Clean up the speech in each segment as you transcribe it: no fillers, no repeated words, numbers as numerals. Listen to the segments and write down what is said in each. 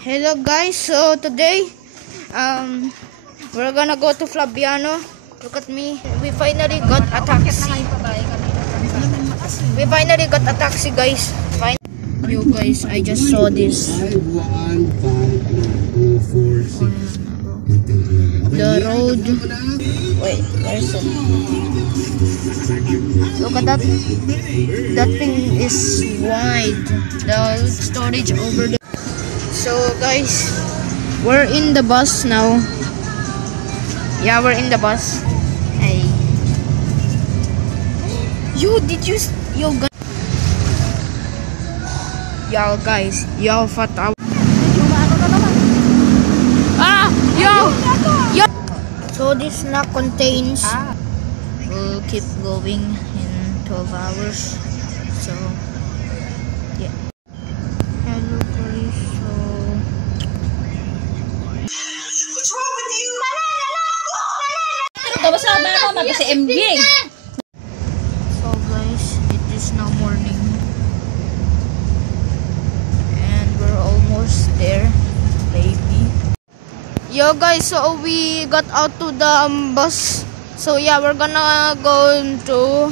Hello guys, so today we're gonna go to Flabiano. Look at me. We finally got a taxi. We finally got a taxi, guys. Yo guys, I just saw this. The road. Wait, where's it? Look at that. That thing is wide. The storage over there. So guys, we're in the bus now. Yeah, we're in the bus. Hey. Yo guys, yo fat out. Yo. So this snack contains. We'll keep going in 12 hours. So yeah. Hello guys. So what's wrong with you? Si MJ. So guys, it is now morning and we're almost there, maybe. Yo guys, so we got out to the bus. So yeah, we're gonna go to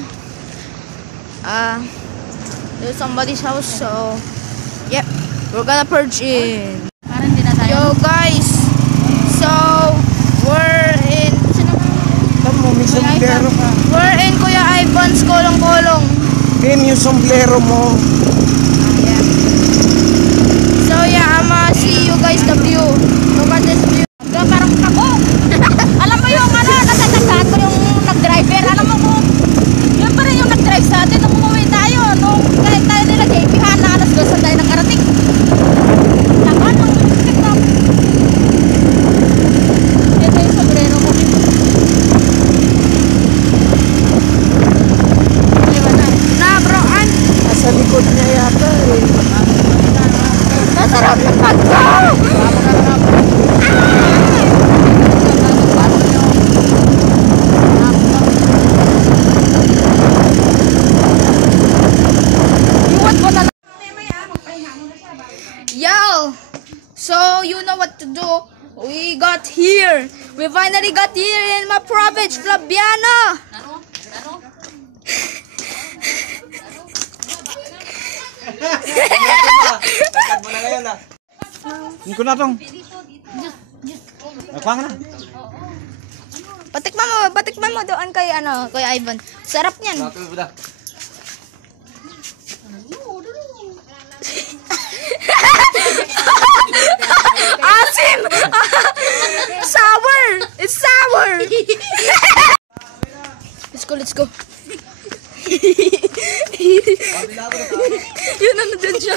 somebody's house. So yep, we're gonna purge in. Yo guys, so we're in Kuya Ivan's kolong-kolong. Game yung sombrero mo. Yeah. So yeah, I'ma see you guys the view. Look at this view. Parang ako. Alam mo yung natatandaan ko yung nag-driver. Alam mo kung yun pa rin yung nag-drive sa atin nung umuwi tayo. Nung kahit tayo nila JPhan na alas 2 tayo nakarating. Laban ng TikTok. Ito yung sombrero mo. Nasa likod niya yata eh. Masarap ng pagko! Yo! So you know what to do. We got here. We finally got here in my province, Flabiano. Hindi na tong. Nakuha na. Patikman mo doon kay kay Ivan. Sarap niyan. Asim! Sour! It's sour! Let's go. Yun na dyan siya.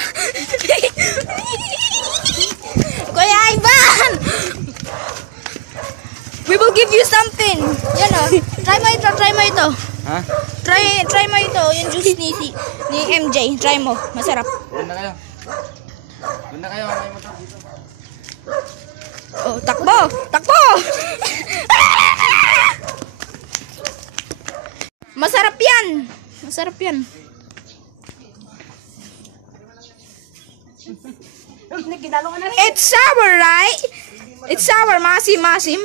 Kuya Ivan! We will give you something. Yan o. Try mo ito. Ha? Try mo ito. Yung juice ni MJ. Try mo. Masarap. Bunda kayo. Oh, takbo! Masarap yan. It's sour, right? It's sour, masim.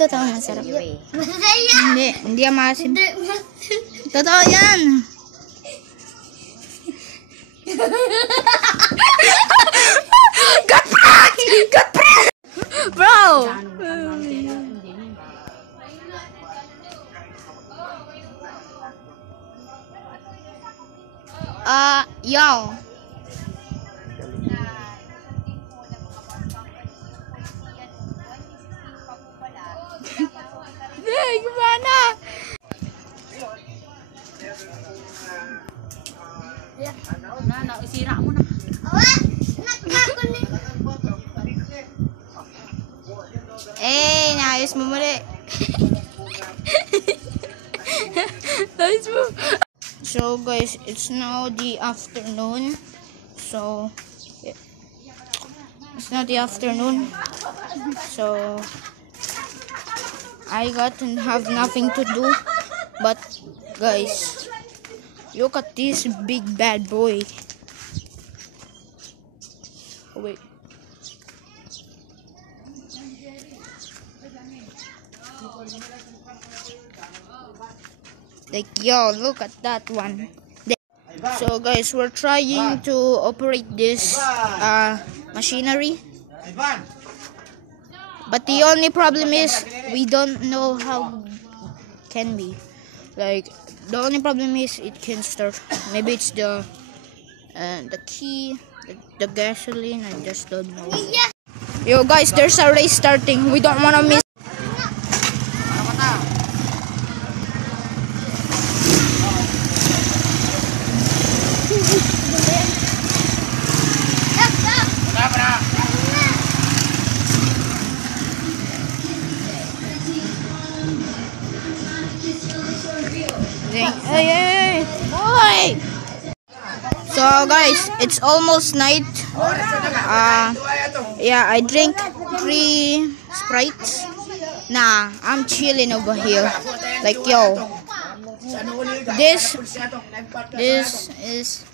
Totoo masarap. Hindi yan masim. Totoo yan. Good prank! Bro! Yo. Gimana? Isira mo na. Naayos mo muli. Nice mo. So guys, it's now the afternoon. So It's not the afternoon, so I got to have nothing to do. But guys, look at this big bad boy. Oh wait. Like, yo, look at that one. So guys, we're trying to operate this machinery, but the only problem is we don't know how can be. Like, the only problem is it can start. Maybe it's the key, the gasoline. I just don't know. Yo guys, there's a race starting. We don't want to miss. Hey, boy! So guys, it's almost night. Yeah, I drink 3 Sprites. Nah, I'm chilling over here. Like, yo, this is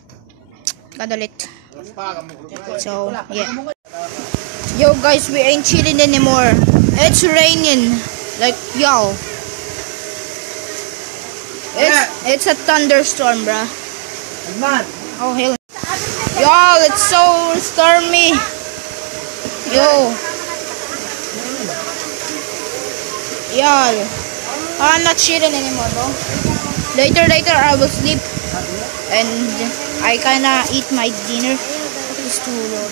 kadalit. So yeah, yo guys, we ain't chilling anymore. It's raining. Like, yo. It's a thunderstorm, bruh. Oh, hell. Y'all, it's so stormy. Yo. Y'all. I'm not chilling anymore, bro. Later, I will sleep. And I kinda eat my dinner. It's too low.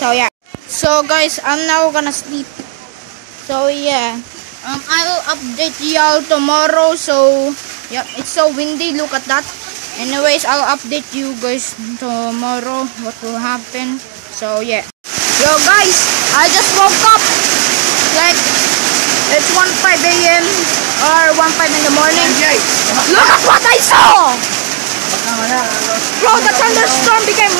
So, yeah. So, guys, I'm now gonna sleep. So, yeah. I will update y'all tomorrow. So, yep, it's so windy. Look at that. Anyways, I'll update you guys tomorrow what will happen. So, yeah. Yo, guys, I just woke up. Like, it's 1:05 a.m. or 1:05 in the morning. Look at what I saw! Bro, the thunderstorm became